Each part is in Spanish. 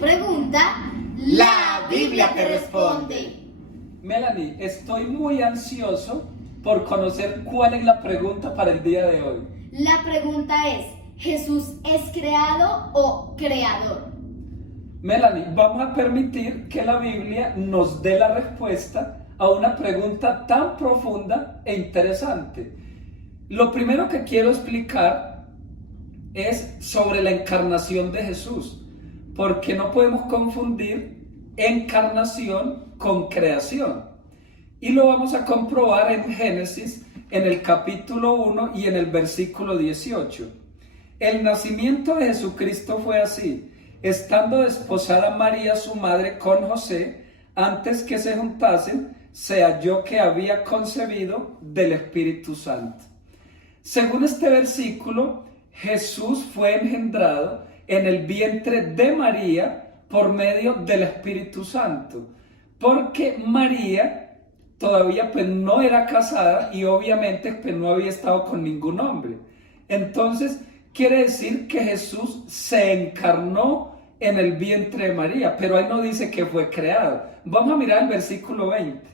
pregunta, la Biblia te responde. Melanie, estoy muy ansioso por conocer cuál es la pregunta para el día de hoy. La pregunta es, ¿Jesús es creado o creador? Melanie, vamos a permitir que la Biblia nos dé la respuesta a una pregunta tan profunda e interesante. Lo primero que quiero explicar es sobre la encarnación de Jesús, porque no podemos confundir encarnación con creación. Y lo vamos a comprobar en Génesis, en el capítulo 1 y en el versículo 18. El nacimiento de Jesucristo fue así. Estando desposada María, su madre, con José, antes que se juntasen, se halló que había concebido del Espíritu Santo. Según este versículo, Jesús fue engendrado en el vientre de María por medio del Espíritu Santo, porque María todavía no era casada y obviamente no había estado con ningún hombre. Entonces quiere decir que Jesús se encarnó en el vientre de María, pero ahí no dice que fue creado. Vamos a mirar el versículo 20.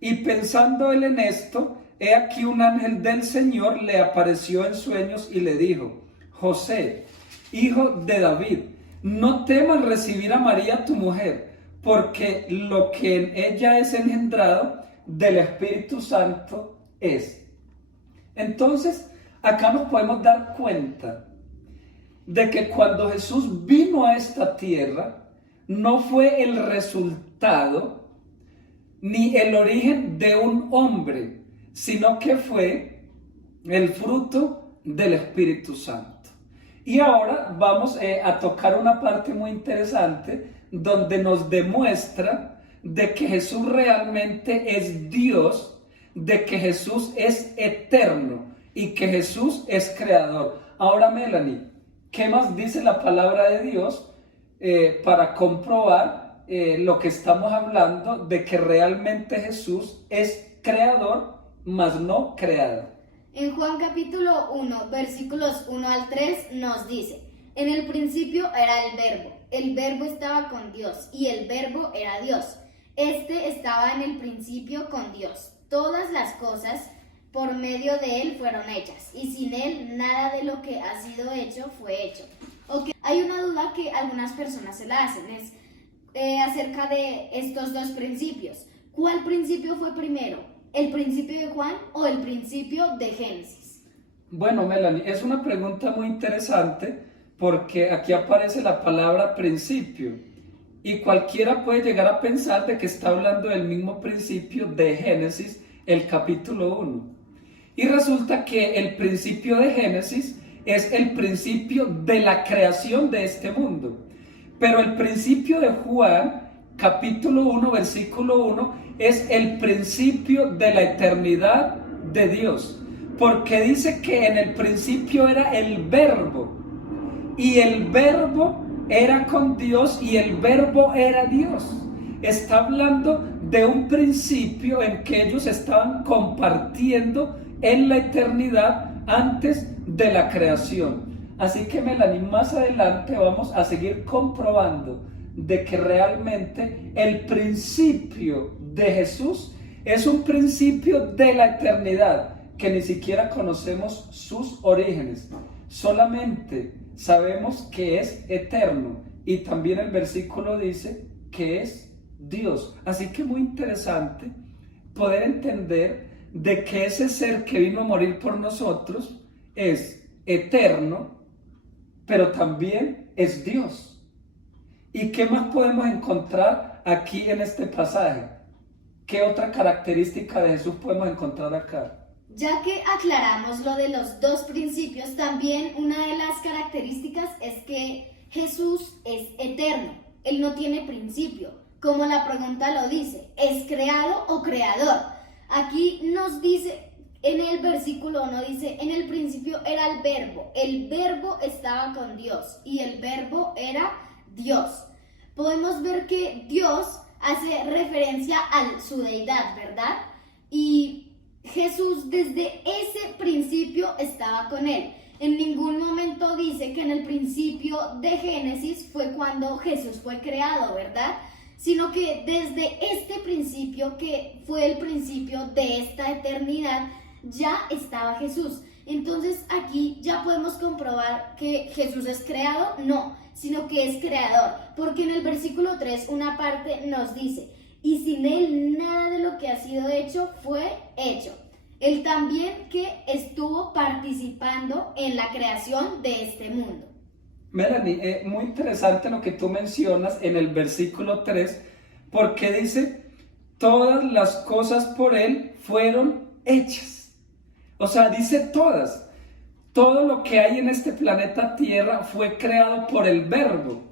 Y pensando él en esto, he aquí un ángel del Señor le apareció en sueños y le dijo: José, hijo de David, no temas recibir a María tu mujer, porque lo que en ella es engendrado del Espíritu Santo es. Entonces, acá nos podemos dar cuenta de que cuando Jesús vino a esta tierra, no fue el resultado ni el origen de un hombre, sino que fue el fruto del Espíritu Santo. Y ahora vamos a tocar una parte muy interesante donde nos demuestra de que Jesús realmente es Dios, de que Jesús es eterno y que Jesús es creador. Ahora, Melanie, ¿qué más dice la palabra de Dios para comprobar lo que estamos hablando de que realmente Jesús es creador, mas no creado? En Juan capítulo 1, versículos 1 al 3 nos dice: en el principio era el verbo estaba con Dios, y el verbo era Dios. Este estaba en el principio con Dios. Todas las cosas por medio de él fueron hechas, y sin él nada de lo que ha sido hecho fue hecho. Okay. Hay una duda que algunas personas se la hacen, es acerca de estos dos principios. ¿Cuál principio fue primero? ¿El principio de Juan o el principio de Génesis? Bueno, Melanie, es una pregunta muy interesante porque aquí aparece la palabra principio y cualquiera puede llegar a pensar de que está hablando del mismo principio de Génesis, el capítulo 1. Y resulta que el principio de Génesis es el principio de la creación de este mundo. Pero el principio de Juan, capítulo 1, versículo 1, es el principio de la eternidad de Dios. Porque dice que en el principio era el verbo. Y el verbo era con Dios y el verbo era Dios. Está hablando de un principio en que ellos estaban compartiendo en la eternidad antes de la creación. Así que, Melanie, más adelante vamos a seguir comprobando de que realmente el principio de Jesús es un principio de la eternidad, que ni siquiera conocemos sus orígenes. Solamente sabemos que es eterno y también el versículo dice que es Dios. Así que muy interesante poder entender de que ese ser que vino a morir por nosotros es eterno, pero también es Dios. ¿Y qué más podemos encontrar aquí en este pasaje? ¿Qué otra característica de Jesús podemos encontrar acá? Ya que aclaramos lo de los dos principios, también una de las características es que Jesús es eterno. Él no tiene principio, como la pregunta lo dice, ¿es creado o creador? Aquí nos dice, en el versículo 1 dice, en el principio era el verbo estaba con Dios y el verbo era Dios. Podemos ver que Dios hace referencia a su deidad, ¿verdad? Y Jesús desde ese principio estaba con él. En ningún momento dice que en el principio de Génesis fue cuando Jesús fue creado, ¿verdad? Sino que desde este principio, que fue el principio de esta eternidad, ya estaba Jesús. Entonces aquí ya podemos comprobar que Jesús es creado, no, sino que es creador, porque en el versículo 3 una parte nos dice: y sin él nada de lo que ha sido hecho fue hecho. Él también que estuvo participando en la creación de este mundo. Melanie, muy interesante lo que tú mencionas en el versículo 3, porque dice: todas las cosas por él fueron hechas. O sea, dice todas. Todo lo que hay en este planeta Tierra fue creado por el Verbo.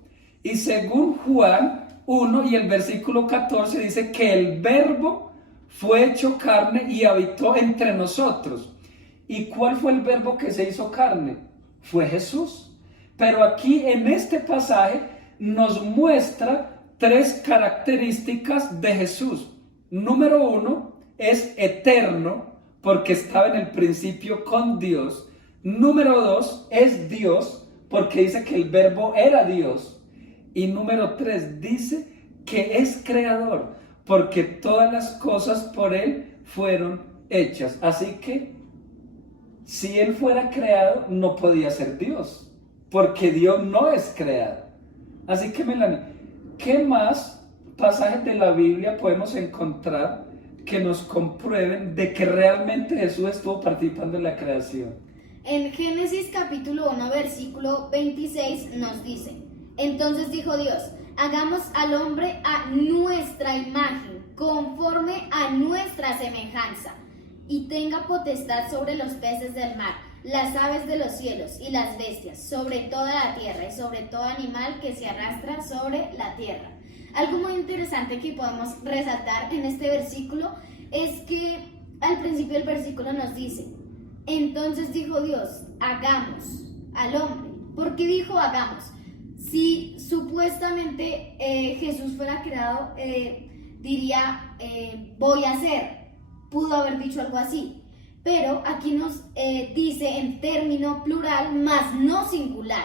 Y según Juan 1 y el versículo 14 dice que el Verbo fue hecho carne y habitó entre nosotros. ¿Y cuál fue el Verbo que se hizo carne? Fue Jesús. Pero aquí en este pasaje nos muestra tres características de Jesús. Número 1, es eterno porque estaba en el principio con Dios. Número 2, es Dios porque dice que el Verbo era Dios. Y número 3, dice que es creador porque todas las cosas por él fueron hechas. Así que si él fuera creado, no podía ser Dios, porque Dios no es creado. Así que, Melanie, ¿qué más pasajes de la Biblia podemos encontrar que nos comprueben de que realmente Jesús estuvo participando en la creación? En Génesis capítulo 1, versículo 26 nos dice: entonces dijo Dios: hagamos al hombre a nuestra imagen, conforme a nuestra semejanza, y tenga potestad sobre los peces del mar, las aves de los cielos y las bestias, sobre toda la tierra y sobre todo animal que se arrastra sobre la tierra. Algo muy interesante que podemos resaltar en este versículo es que al principio del versículo nos dice: entonces dijo Dios, hagamos al hombre. ¿Por qué dijo hagamos? Si supuestamente Jesús fuera creado, diría voy a hacer. Pudo haber dicho algo así. Pero aquí nos dice en término plural, más no singular.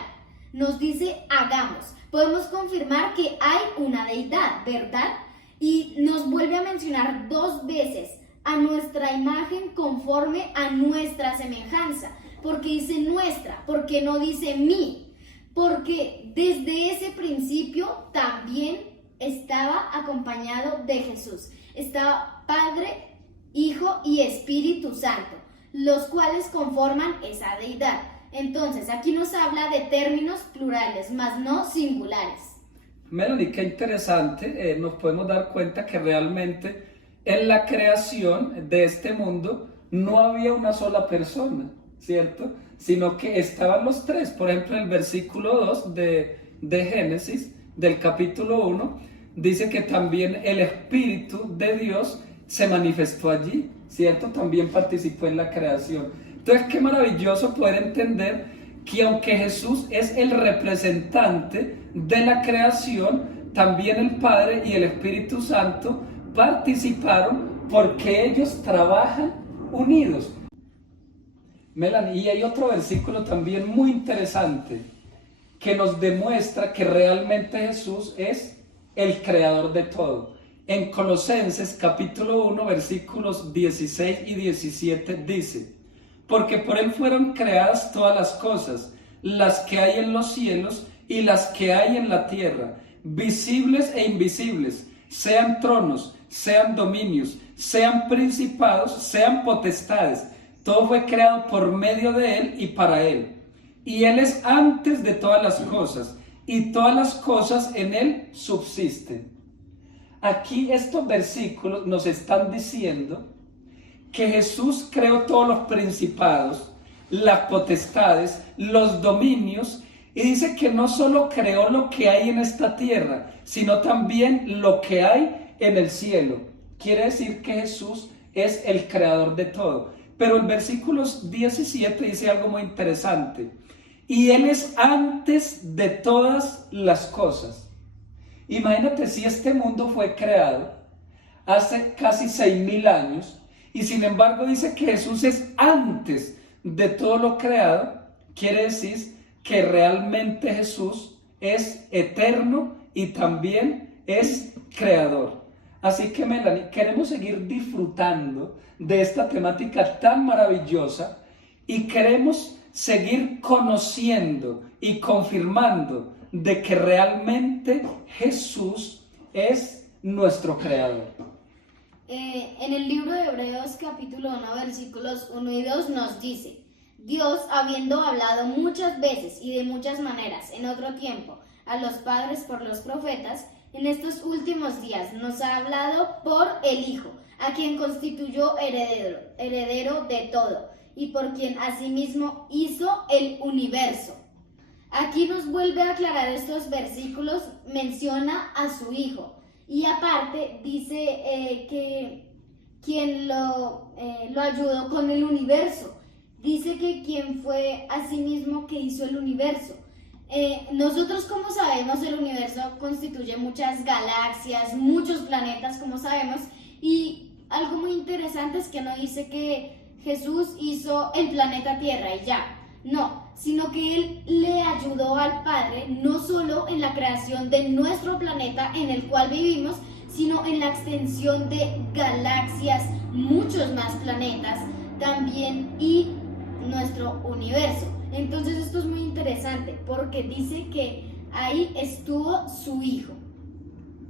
Nos dice hagamos. Podemos confirmar que hay una deidad, ¿verdad? Y nos vuelve a mencionar dos veces: a nuestra imagen, conforme a nuestra semejanza. Porque dice nuestra, porque no dice mí. Porque desde ese principio también estaba acompañado de Jesús. Estaba Padre, Hijo y Espíritu Santo, los cuales conforman esa deidad. Entonces, aquí nos habla de términos plurales, más no singulares. Melanie, qué interesante. Nos podemos dar cuenta que realmente en la creación de este mundo no había una sola persona, ¿cierto? Sino que estaban los tres. Por ejemplo, el versículo 2 de Génesis, del capítulo 1, dice que también el Espíritu de Dios se manifestó allí, ¿cierto? También participó en la creación. Entonces, qué maravilloso poder entender que aunque Jesús es el representante de la creación, también el Padre y el Espíritu Santo participaron porque ellos trabajan unidos. Melanie, y hay otro versículo también muy interesante que nos demuestra que realmente Jesús es el creador de todo. En Colosenses capítulo 1 versículos 16 y 17 dice: porque por él fueron creadas todas las cosas, las que hay en los cielos y las que hay en la tierra, visibles e invisibles, sean tronos, sean dominios, sean principados, sean potestades. Todo fue creado por medio de él y para él. Y él es antes de todas las cosas, y todas las cosas en él subsisten. Aquí estos versículos nos están diciendo que Jesús creó todos los principados, las potestades, los dominios, y dice que no solo creó lo que hay en esta tierra, sino también lo que hay en el cielo. Quiere decir que Jesús es el creador de todo. Pero el versículo 17 dice algo muy interesante: y él es antes de todas las cosas. Imagínate si este mundo fue creado hace casi 6.000 años y sin embargo dice que Jesús es antes de todo lo creado. quiere decir que realmente Jesús es eterno y también es creador. Así que, Melanie, queremos seguir disfrutando de esta temática tan maravillosa y queremos seguir conociendo y confirmando de que realmente Jesús es nuestro creador. En el libro de Hebreos capítulo 1 versículos 1 y 2 nos dice: Dios, habiendo hablado muchas veces y de muchas maneras en otro tiempo a los padres por los profetas, en estos últimos días nos ha hablado por el Hijo, a quien constituyó heredero de todo, y por quien asimismo hizo el universo. Aquí nos vuelve a aclarar estos versículos, menciona a su Hijo, y aparte dice que quien lo ayudó con el universo. Dice que quien fue asimismo que hizo el universo. Nosotros, como sabemos, el universo constituye muchas galaxias, muchos planetas, como sabemos, y algo muy interesante es que no dice que Jesús hizo el planeta Tierra y ya, no, sino que Él le ayudó al Padre no solo en la creación de nuestro planeta en el cual vivimos, sino en la extensión de galaxias, muchos más planetas también, y nuestro universo. Entonces esto es muy interesante porque dice que ahí estuvo su Hijo.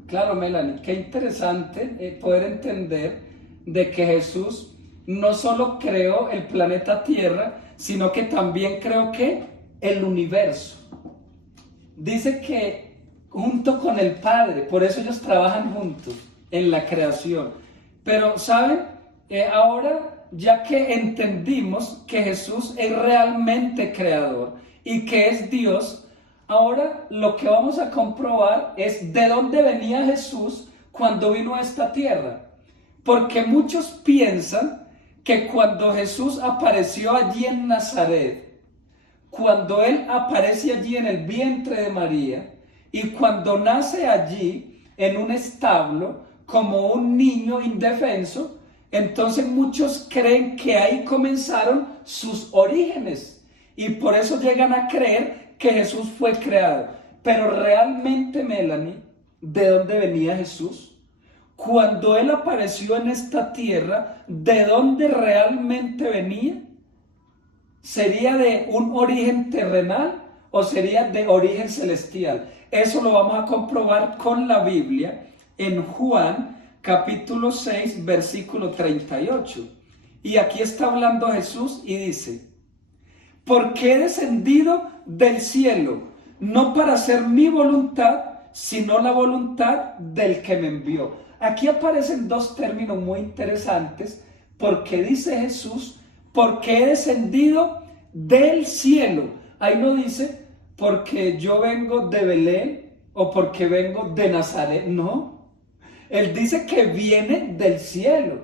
Claro, Melanie, qué interesante poder entender de que Jesús no solo creó el planeta Tierra, sino que también creó ¿qué? El universo. Dice que junto con el Padre, por eso ellos trabajan juntos en la creación. Pero, ¿saben? Ahora, ya que entendimos que Jesús es realmente creador y que es Dios, ahora lo que vamos a comprobar es de dónde venía Jesús cuando vino a esta tierra. Porque muchos piensan que cuando Jesús apareció allí en Nazaret, cuando Él aparece allí en el vientre de María y cuando nace allí en un establo como un niño indefenso, entonces muchos creen que ahí comenzaron sus orígenes y por eso llegan a creer que Jesús fue creado. Pero realmente, Melanie, ¿de dónde venía Jesús? Cuando Él apareció en esta tierra, ¿de dónde realmente venía? ¿Sería de un origen terrenal o sería de origen celestial? Eso lo vamos a comprobar con la Biblia en Juan capítulo 6, versículo 38. Y aquí está hablando Jesús y dice: porque he descendido del cielo, no para hacer mi voluntad, sino la voluntad del que me envió. Aquí aparecen dos términos muy interesantes, porque dice Jesús, porque he descendido del cielo. Ahí no dice, porque yo vengo de Belén o porque vengo de Nazaret, no. Él dice que viene del cielo.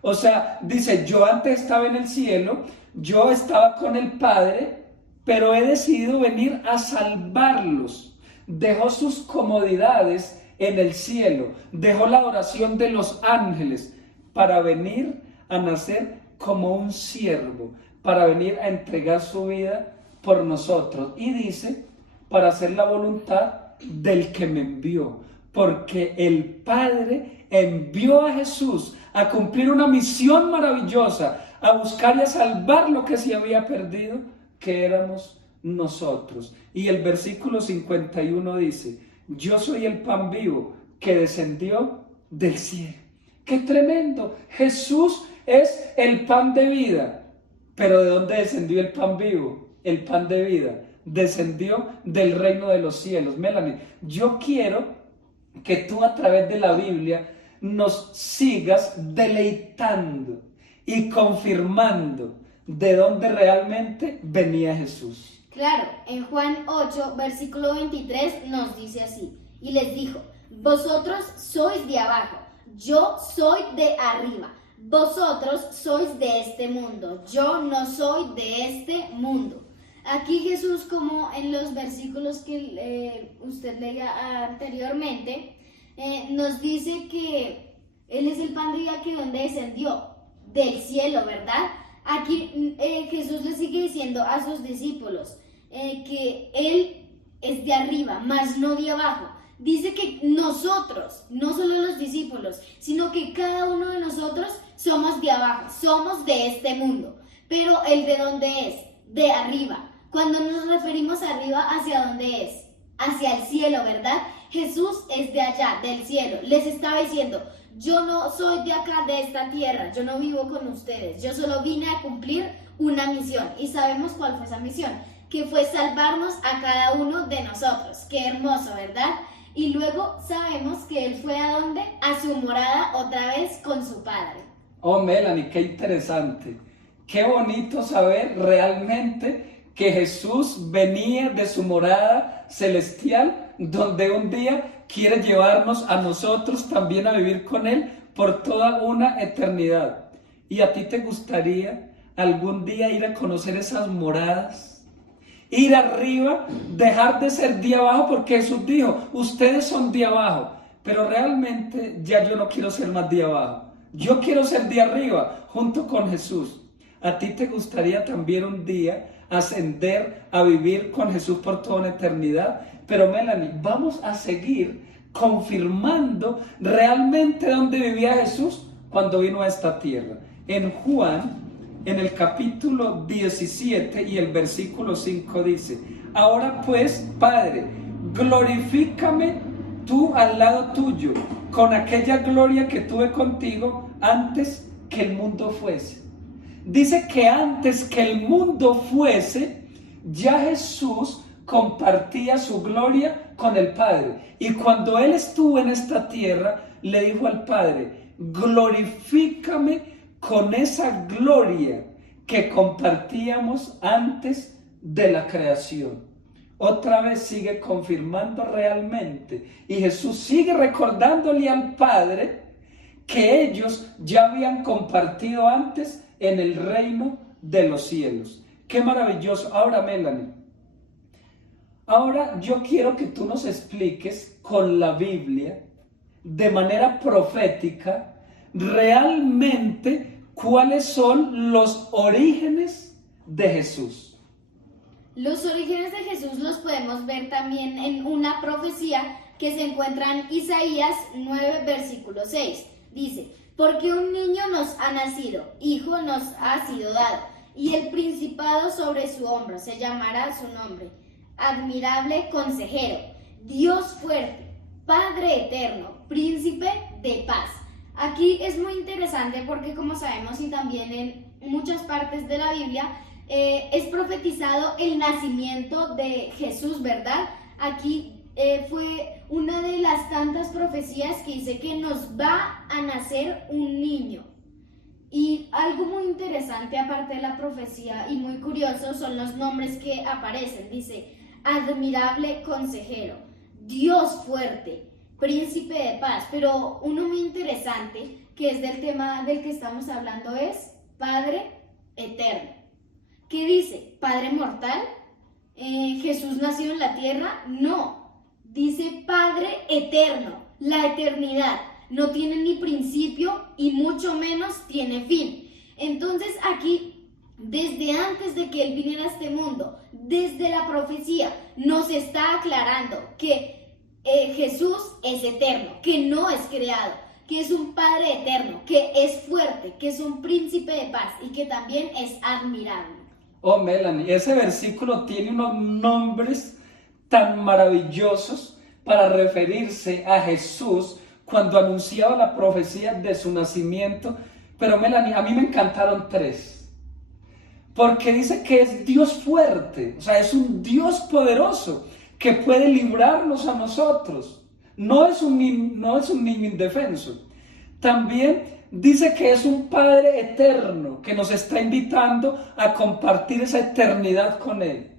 O sea, dice, yo antes estaba en el cielo, yo estaba con el Padre, pero he decidido venir a salvarlos. Dejó sus comodidades en el cielo, dejó la adoración de los ángeles para venir a nacer como un siervo, para venir a entregar su vida por nosotros. Y dice, para hacer la voluntad del que me envió. Porque el Padre envió a Jesús a cumplir una misión maravillosa, a buscar y a salvar lo que se había perdido, que éramos nosotros. Y el versículo 51 dice, yo soy el pan vivo que descendió del cielo. ¡Qué tremendo! Jesús es el pan de vida. ¿Pero de dónde descendió el pan vivo? El pan de vida descendió del reino de los cielos. Melanie, yo quiero que tú a través de la Biblia nos sigas deleitando y confirmando de dónde realmente venía Jesús. Claro, en Juan 8, versículo 23 nos dice así, y les dijo, vosotros sois de abajo, yo soy de arriba, vosotros sois de este mundo, yo no soy de este mundo. Aquí Jesús, como en los versículos que usted leía anteriormente, nos dice que Él es el pan de vida que donde descendió, del cielo, ¿verdad? Aquí Jesús le sigue diciendo a sus discípulos que Él es de arriba, mas no de abajo. Dice que nosotros, no solo los discípulos, sino que cada uno de nosotros somos de abajo, somos de este mundo. Pero ¿el de dónde es? De arriba. Cuando nos referimos a arriba, ¿hacia dónde es? Hacia el cielo, ¿verdad? Jesús es de allá, del cielo. Les estaba diciendo, yo no soy de acá, de esta tierra, yo no vivo con ustedes, yo solo vine a cumplir una misión. Y sabemos cuál fue esa misión, que fue salvarnos a cada uno de nosotros. Qué hermoso, ¿verdad? Y luego sabemos que Él fue ¿a dónde? A su morada otra vez con su Padre. Oh, Melanie, qué interesante. Qué bonito saber realmente que Jesús venía de su morada celestial, donde un día quiere llevarnos a nosotros también a vivir con Él por toda una eternidad. ¿Y a ti te gustaría algún día ir a conocer esas moradas? Ir arriba, dejar de ser de abajo, porque Jesús dijo, ustedes son de abajo, pero realmente ya yo no quiero ser más de abajo. Yo quiero ser de arriba, junto con Jesús. ¿A ti te gustaría también un día ascender a vivir con Jesús por toda una eternidad? Pero Melanie, vamos a seguir confirmando realmente dónde vivía Jesús cuando vino a esta tierra. En Juan, en el capítulo 17 y el versículo 5 dice, ahora pues, Padre, glorifícame tú al lado tuyo, con aquella gloria que tuve contigo antes que el mundo fuese. Dice que antes que el mundo fuese, ya Jesús compartía su gloria con el Padre. Y cuando Él estuvo en esta tierra, le dijo al Padre, glorifícame con esa gloria que compartíamos antes de la creación. Otra vez sigue confirmando realmente, y Jesús sigue recordándole al Padre que ellos ya habían compartido antes en el reino de los cielos. ¡Qué maravilloso! Ahora, Melanie, ahora yo quiero que tú nos expliques con la Biblia, de manera profética, realmente cuáles son los orígenes de Jesús. Los orígenes de Jesús los podemos ver también en una profecía que se encuentra en Isaías 9, versículo 6. Dice, porque un niño nos ha nacido, hijo nos ha sido dado, y el principado sobre su hombro, se llamará su nombre, admirable consejero, Dios fuerte, Padre eterno, príncipe de paz. Aquí es muy interesante porque, como sabemos, y también en muchas partes de la Biblia, es profetizado el nacimiento de Jesús, ¿verdad? Aquí fue una de las tantas profecías que dice que nos va a nacer un niño. Y algo muy interesante, aparte de la profecía y muy curioso, son los nombres que aparecen. Dice, admirable consejero, Dios fuerte, príncipe de paz. Pero uno muy interesante, que es del tema del que estamos hablando, es Padre eterno. ¿Qué dice? ¿Padre mortal? ¿Jesús nació en la tierra? No. Dice Padre eterno. La eternidad no tiene ni principio y mucho menos tiene fin. Entonces aquí, desde antes de que Él viniera a este mundo, desde la profecía, nos está aclarando que Jesús es eterno, que no es creado, que es un Padre eterno, que es fuerte, que es un príncipe de paz y que también es admirable. Oh, Melanie, ese versículo tiene unos nombres tan maravillosos para referirse a Jesús cuando anunciaba la profecía de su nacimiento. Pero Melanie, a mí me encantaron tres, porque dice que es Dios fuerte, o sea, es un Dios poderoso que puede librarnos a nosotros. No es un niño indefenso. También dice que es un Padre eterno que nos está invitando a compartir esa eternidad con Él.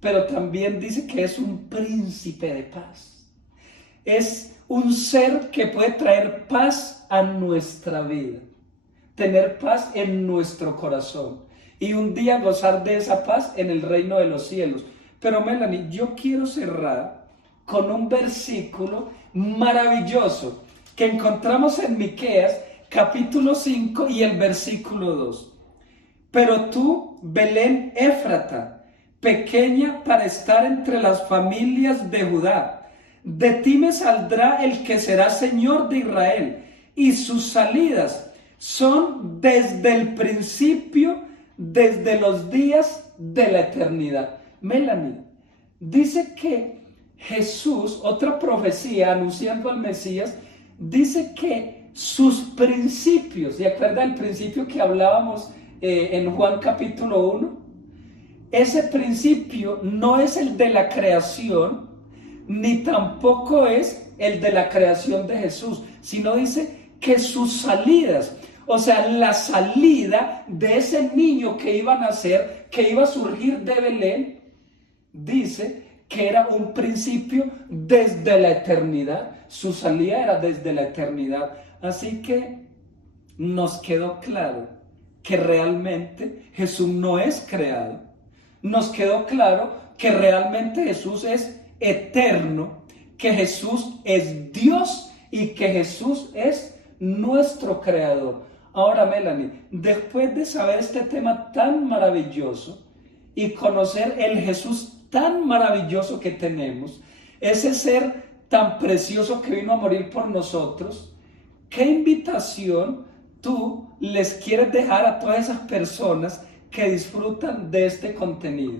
Pero también dice que es un príncipe de paz. Es un ser que puede traer paz a nuestra vida, tener paz en nuestro corazón y un día gozar de esa paz en el reino de los cielos. Pero Melanie, yo quiero cerrar con un versículo maravilloso que encontramos en Miqueas capítulo 5 y el versículo 2. Pero tú, Belén Éfrata, pequeña para estar entre las familias de Judá, de ti me saldrá el que será Señor de Israel, y sus salidas son desde el principio, desde los días de la eternidad. Melanie, dice que Jesús, otra profecía anunciando al Mesías, dice que sus principios, ¿se acuerda el principio que hablábamos en Juan capítulo 1? Ese principio no es el de la creación, ni tampoco es el de la creación de Jesús, sino dice que sus salidas, o sea, la salida de ese niño que iba a nacer, que iba a surgir de Belén, dice que era un principio desde la eternidad. Su salida era desde la eternidad. Así que nos quedó claro que realmente Jesús no es creado. Nos quedó claro que realmente Jesús es eterno, que Jesús es Dios y que Jesús es nuestro creador. Ahora, Melanie, después de saber este tema tan maravilloso y conocer el Jesús tan maravilloso que tenemos, ese ser tan precioso que vino a morir por nosotros, ¿qué invitación tú les quieres dejar a todas esas personas que disfrutan de este contenido?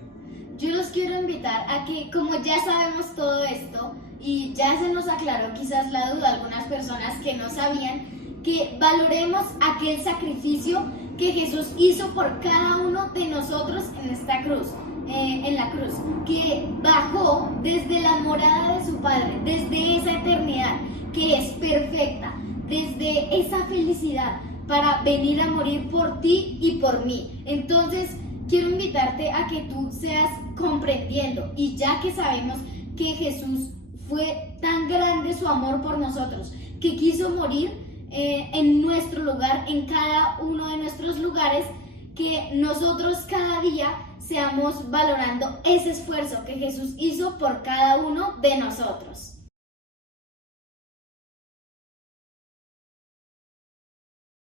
Yo los quiero invitar a que, como ya sabemos todo esto y ya se nos aclaró quizás la duda a algunas personas que no sabían, que valoremos aquel sacrificio que Jesús hizo por cada uno de nosotros en esta cruz, en la cruz, que bajó desde la morada de su Padre, desde esa eternidad que es perfecta, desde esa felicidad para venir a morir por ti y por mí. Entonces, quiero invitarte a que tú seas comprendiendo, y ya que sabemos que Jesús fue tan grande su amor por nosotros, que quiso morir en nuestro lugar, en cada uno de nuestros lugares, que nosotros cada día seamos valorando ese esfuerzo que Jesús hizo por cada uno de nosotros.